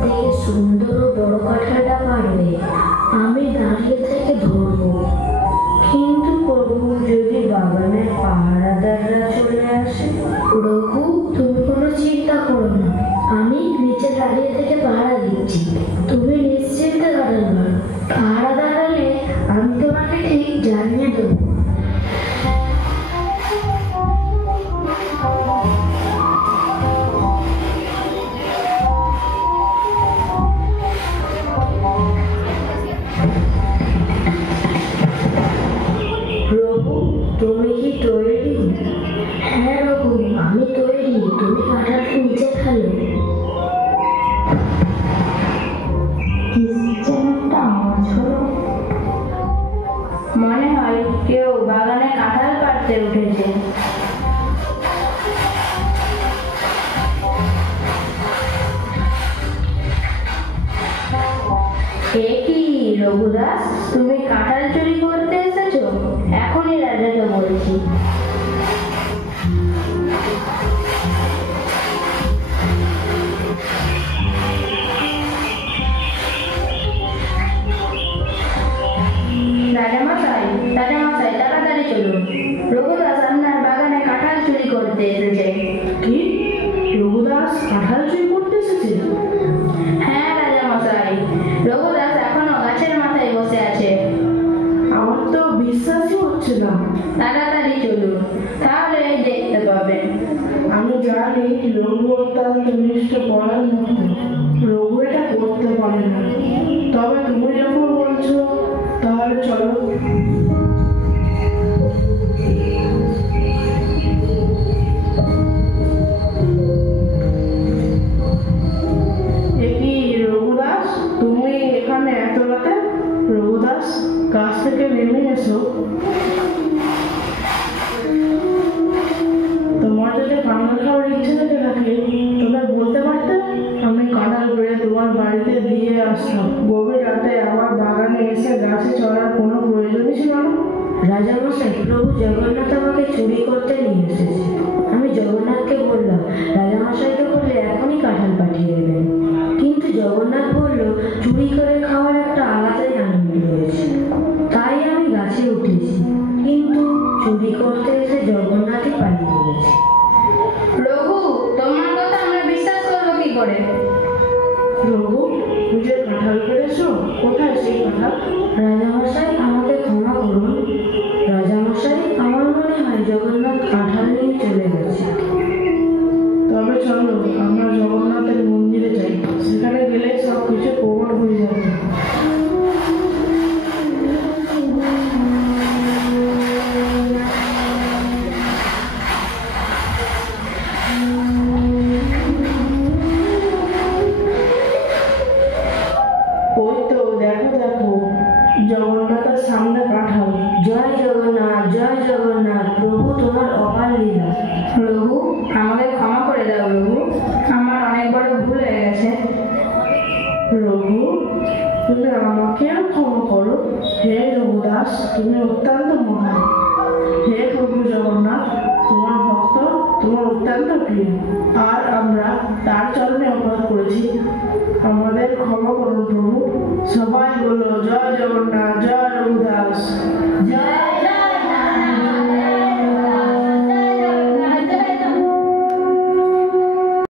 থেকে সুন্দর ও বড় কাঁঠালটা পারবে, আমি দাঁড়িয়ে থেকে ধরবো। কিন্তু প্রভু, যদি বাগানের পাহারাদাররা চলে আসে? রঘু, তুমি কোনো চিন্তা করো না, আমি নিচে দাঁড়িয়ে থেকে পাহারা দিচ্ছি। তুমি নিশ্চিন্তে দাঁড়ানো, পাহারা দাঁড়ালে আমি তোমাকে ঠিক জানিয়ে দেবো। তুমি কি তৈরি? হ্যাঁ রঘু, আমি তৈরি। তুমি কাঁঠালটা নিচে ফেলো। একটা আওয়াজ হলো, মনে হয় কেউ বাগানে কাঁঠাল পাড়তে উঠেছে। এ কি রঘুদাস, তুমি কাঁঠাল চুরি করতে এসেছো? এখনই রাজাকে বলছি। রাজামশাই, তাড়াতাড়ি চলুন। রঘুদাস আপনার বাগানে কাঁঠাল চুরি করতে এসেছে। কি? রঘুদাস কাঁঠাল চুরি করতে এসেছে? হ্যাঁ রাজামশাই, রঘুদাস এখনো গাছের মাথায় বসে আছে। আমার তো বিশ্বাসই হচ্ছে না। তাড়াতাড়ি চলুন, তাহলে দেখতে পাবেন। আমি জানি রঘু অত্যন্ত নিষ্ঠপরায়ণ মতো, রঘু এটা করতে পারে না। তবে তুমি যখন বলছো, তাহলে চলো। রঘুদাস, তুমি এখানে এত রাতে? রঘুদাস, গাছ থেকে নেমে এসো। তোমার যদি কাঁঠাল খাওয়ার ইচ্ছে থেকে থাকে, তবে বলতে পারতে, আমি কাঁঠাল পেড়ে তোমার বাড়িতে দিয়ে আসতাম। গভীর রাতে আমার বাগানে এসে গাছে চড়ার কোনো প্রয়োজনই ছিল না। রাজামশাই, প্রভু জগন্নাথ আমাকে চুরি করতে নিয়ে এসেছে। আমি জগন্নাথকে বললাম রাজামশাইকে বললে এখনই কাঁঠাল পাঠিয়ে দেবেন। কিন্তু জগন্নাথ বলল চুরি করে খাওয়ার একটা আলাদাই আনন্দ রয়েছে। তাই আমি গাছে উঠেছি, কিন্তু চুরি করতে এসে জগন্নাথই পালিয়ে গেছে। রঘু, তোমার কথা আমরা বিশ্বাস করবো কি করে? রঘু, তুমি যে কাঁঠাল পেড়েছো, কোথায় সেই কাঁঠাল? রাজামশাই, আমাকে ক্ষমা করুন। রাজামশাই, আমার মনে হয় জগন্নাথ কাঁঠাল নিয়ে চলে গেছে। তবে চলো আমরা জগন্নাথের মন্দিরে যাই, সেখানে গেলে সব কিছু প্রমাণ হয়ে যাবে। ওই তো দেখো দেখো, জগন্নাথের সামনে কাঁঠাল। জয় জগন্নাথ, জয় জগন্নাথ। প্রভু, তোমার অপার লীলা। রঘু, আমাকে ক্ষমা করে দাও রঘু, আমার অনেক বড় ভুল হয়ে গেছে। রঘু, তুমি আমাকেও ক্ষমা করো। হে রঘুদাস, তুমি অত্যন্ত মহান। হে প্রভু জগন্নাথ, তোমার ভক্ত তোমার অত্যন্ত প্রিয়, আর আমরা তার চরণে অপরাধ করেছি। আমাদের ক্ষমা করুন প্রভু। সবাই বলো জয় জগন্নাথ, জয় রঘুদাস। জয়